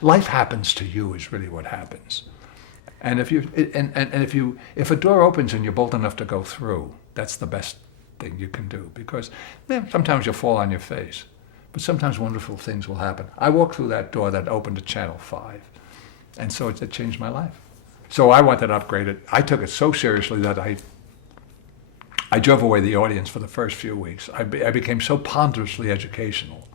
life happens to you is really what happens. And if a door opens and you're bold enough to go through, that's the best thing you can do, because sometimes you'll fall on your face, but sometimes wonderful things will happen. I walked through that door that opened to Channel 5, and so it changed my life. So I wanted to upgrade it. I took it so seriously that I drove away the audience for the first few weeks. I became so ponderously educational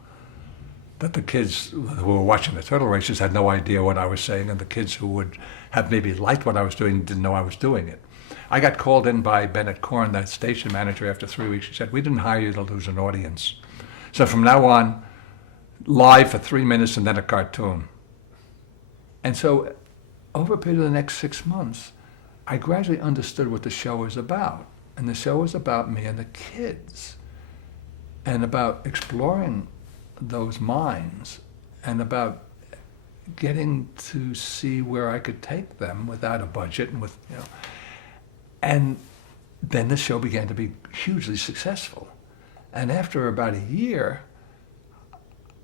that the kids who were watching the turtle races had no idea what I was saying, and the kids who would have maybe liked what I was doing didn't know I was doing it. I got called in by Bennett Korn, that station manager, after 3 weeks. He said, "We didn't hire you to lose an audience. So from now on, live for 3 minutes and then a cartoon." And so over a period of the next 6 months, I gradually understood what the show was about. And the show was about me and the kids, and about exploring those minds, and about getting to see where I could take them without a budget and with, And then the show began to be hugely successful. And after about a year,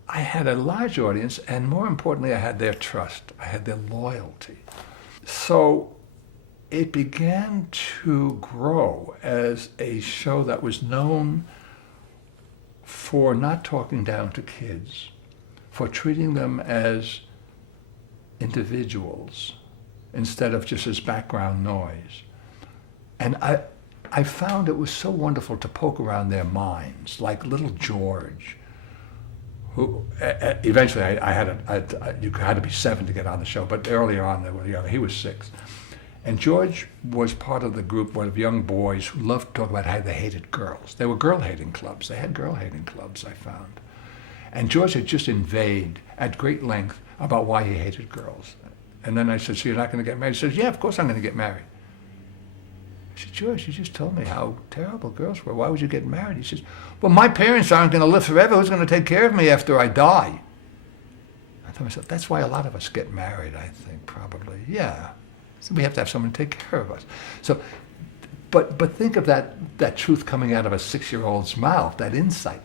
I had a large audience, and more importantly, I had their trust. I had their loyalty. So it began to grow as a show that was known for not talking down to kids, for treating them as individuals instead of just as background noise. And I found it was so wonderful to poke around their minds, like little George, who eventually you had to be 7 to get on the show, but earlier on, he was 6. And George was part of the group of young boys who loved to talk about how they hated girls. They were girl-hating clubs. They had girl-hating clubs, I found. And George had just inveighed at great length about why he hated girls. And then I said, "So you're not going to get married?" He says, "Yeah, of course I'm going to get married." I said, "George, you just told me how terrible girls were. Why would you get married?" He says, "Well, my parents aren't going to live forever. Who's going to take care of me after I die?" I thought to myself, that's why a lot of us get married, I think, probably. Yeah. So we have to have someone take care of us. So, but think of that truth coming out of a 6-year-old's mouth, that insight.